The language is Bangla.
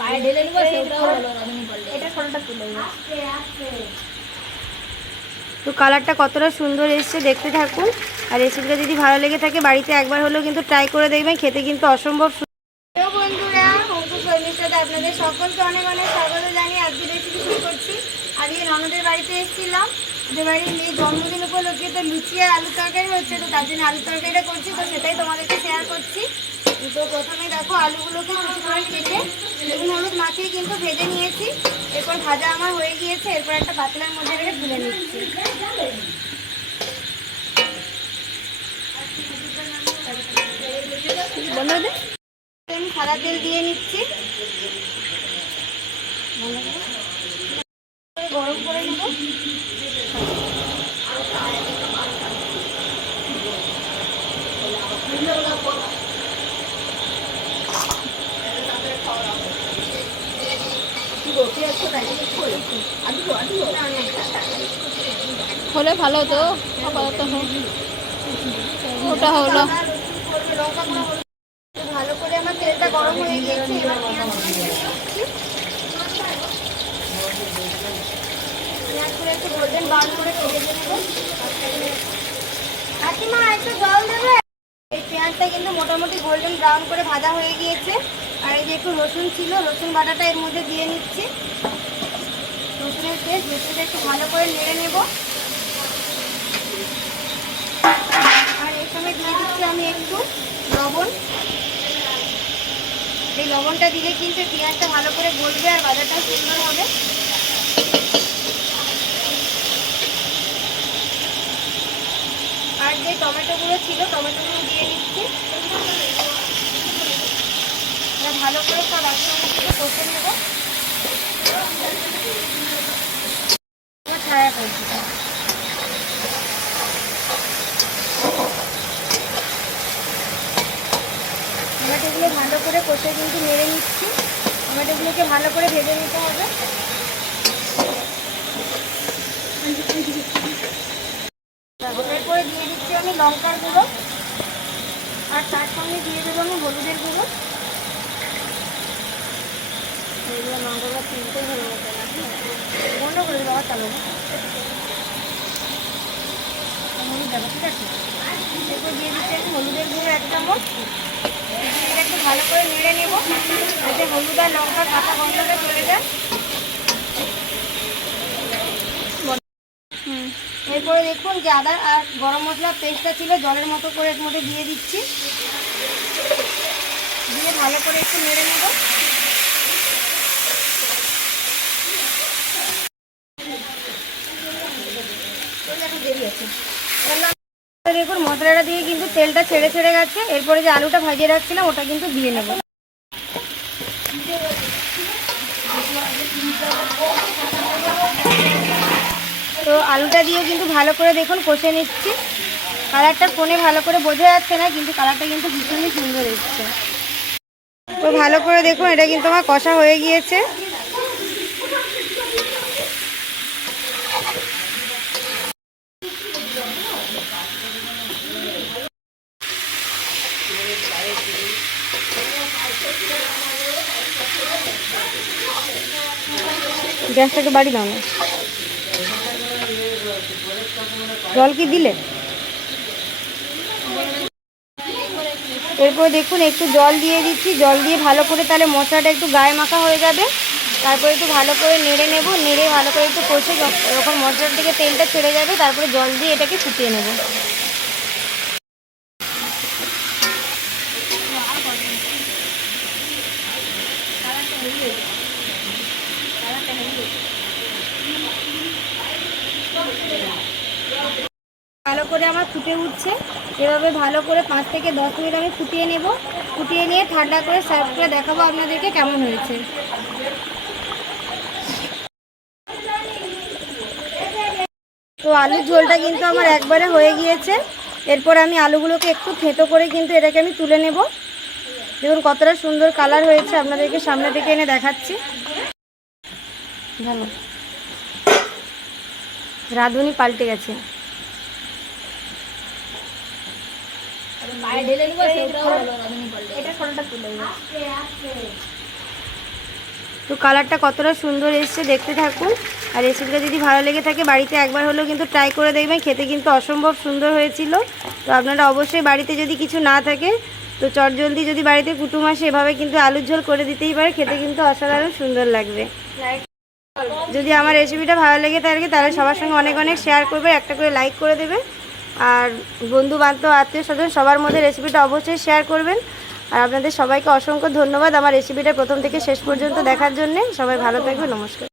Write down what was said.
পায়ে ঢেলে নিবো সেটাও হলো রাঁধুনি পাল্টে এটা ছোটটা তুলে তো কালারটা কতটা সুন্দর এসছে দেখতে থাকুন। আর রেসিপিটা যদি ভালো লেগে থাকে বাড়িতে একবার হলেও কিন্তু ট্রাই করে দেখবেন খেতে কিন্তু অসম্ভব বন্ধুরা অঙ্কু শৈলীর আপনাদের সকলকে অনেক অনেক স্বাগত জানিয়ে আজকে রেসিপি শুরু করছি। আজকে ননদের বাড়িতে এসেছিলাম। ওদের বাড়ির মেয়ে জন্মদিন উপলক্ষে তো লুচি আর আলু তরকারি হচ্ছে তো তার জন্য আলু তরকারিটা করছি তো সেটাই তোমাদেরকে শেয়ার করছি। তো প্রথমে দেখো আলুগুলোকে কুচি করে কেটে লেবুন হলুদ মাখিয়ে কিন্তু ভেজে নিয়েছি। এরপর ভাজা আমার হয়ে গিয়েছে, এরপর একটা পাতলার মধ্যে রেখে তুলে নিচ্ছি। আমি সাদা তেল দিয়ে নিচ্ছি। গরম করে নেব। হলে ভালো তো আপাতত। ওটা হলো। ভালো করে আমার তেলটা গরম হয়ে গিয়েছে এবার পেঁয়াজগুলো একটু গোল্ডেন ব্রাউন করে ভেজে নেব কাকিমা, একটু জল দেবে এই পেঁয়াজটা কিন্তু মোটামুটি গোল্ডেন ব্রাউন করে ভাজা হয়ে গিয়েছে আর এই যে একটু রসুন ছিল, রসুন বাটাটা এর মধ্যে দিয়ে নিচ্ছি। রসুনের পেস্ট রসুনটা একটু ভালো করে নেড়ে নেব। আর এর সঙ্গে দিয়ে দিচ্ছি আমি একটু লবণ। এই লবণটা দিলে কিন্তু পেঁয়াজটা ভালো করে গলবে আর বাজারটাও সুন্দর হবে। আর যে টমেটোগুলো ছিল, টমেটোগুলো দিয়ে এবার ভালো করে সব একসঙ্গে কষে নেব। ছায়া করছি। টমেটোগুলো ভালো করে কষে কিন্তু নেড়ে নিচ্ছি। টমেটোগুলোকে ভালো করে ভেজে নিতে হবে। এরপরে দিয়ে দিচ্ছি আমি লঙ্কার গুঁড়ো। আর তার সঙ্গে দিয়ে দেবো আমি হলুদের গুঁড়ো। বন্ধ ঠিক আছে? এরপর দিয়ে হলুদের গুঁড়ো একটু ভালো করে হলুদ আর এরপরে দেখুন যে আদা আর গরম মশলার পেস্টটা ছিল, জলের মতো করে এর মধ্যে দিয়ে দিচ্ছি। দিয়ে ভালো করে একটু নেড়ে নেব। দেখুন, মশলাটা দিয়ে কিন্তু তেলটা ছেড়ে ছেড়ে গেছে। এরপরে যে আলুটা ভাজিয়ে রাখছিলাম, ওটা কিন্তু দিয়ে নেব। তো আলুটা দিয়ে কিন্তু ভালো করে দেখুন কষে নিচ্ছি। কালারটা ফোনে ভালো করে বোঝা যাচ্ছে না, কিন্তু কালারটা কিন্তু ভীষণই সুন্দর এসছে। তো ভালো করে দেখুন, এটা কিন্তু আমার কষা হয়ে গিয়েছে। গ্যাসটাকে বাড়ি দাও জল কি দিলে? এরপর দেখুন, একটু জল দিয়ে দিচ্ছি। জল দিয়ে ভালো করে তাহলে মশলাটা একটু গায়ে মাখা হয়ে যাবে। তারপরে একটু ভালো করে নেড়ে নেব। নেড়ে ভালো করে একটু কষে যখ- যখন মশলার থেকে তেলটা ছেড়ে যাবে, তারপরে জল দিয়ে এটাকে ফুটিয়ে নেব। ভালো করে আমার ফুটে উঠছে। এভাবে ভালো করে পাঁচ থেকে দশ মিনিট আমি ফুটিয়ে নেব। ফুটিয়ে নিয়ে ঠান্ডা করে সার্ভ করে দেখাবো আপনাদেরকে কেমন হয়েছে। তো আলুর ঝোলটা কিন্তু আমার একবারে হয়ে গিয়েছে। এরপর আমি আলুগুলোকে একটু থেঁতো করে কিন্তু এটাকে আমি তুলে নেব। দেখুন, কতটা সুন্দর কালার হয়েছে। আপনাদেরকে সামনে থেকে এনে দেখাচ্ছি। ভালো। রাঁধুনি পাল্টে গেছে। তো কালারটা কতটা সুন্দর এসছে, দেখতে থাকুন। আর রেসিপিটা যদি ভালো লেগে থাকে, বাড়িতে একবার হলেও কিন্তু ট্রাই করে দেখবেন। খেতে কিন্তু অসম্ভব সুন্দর হয়েছিল। তো আপনারা অবশ্যই বাড়িতে যদি কিছু না থাকে তো চটজলদি যদি বাড়িতে কুটুম আসে, এভাবে কিন্তু আলুর ঝোল করে দিতেই পারে, খেতে কিন্তু অসাধারণ সুন্দর লাগবে। যদি আমার রেসিপিটা ভালো লেগে থাকে, তাহলে সবার সঙ্গে অনেক অনেক শেয়ার করবে, একটা করে লাইক করে দেবে। আর বন্ধু বান্ধব আত্মীয় স্বজন সবার মধ্যে রেসিপিটা অবশ্যই শেয়ার করবেন। আর আপনাদের সবাইকে অসংখ্য ধন্যবাদ আমার রেসিপিটা প্রথম থেকে শেষ পর্যন্ত দেখার জন্যে। সবাই ভালো থাকবে নমস্কার।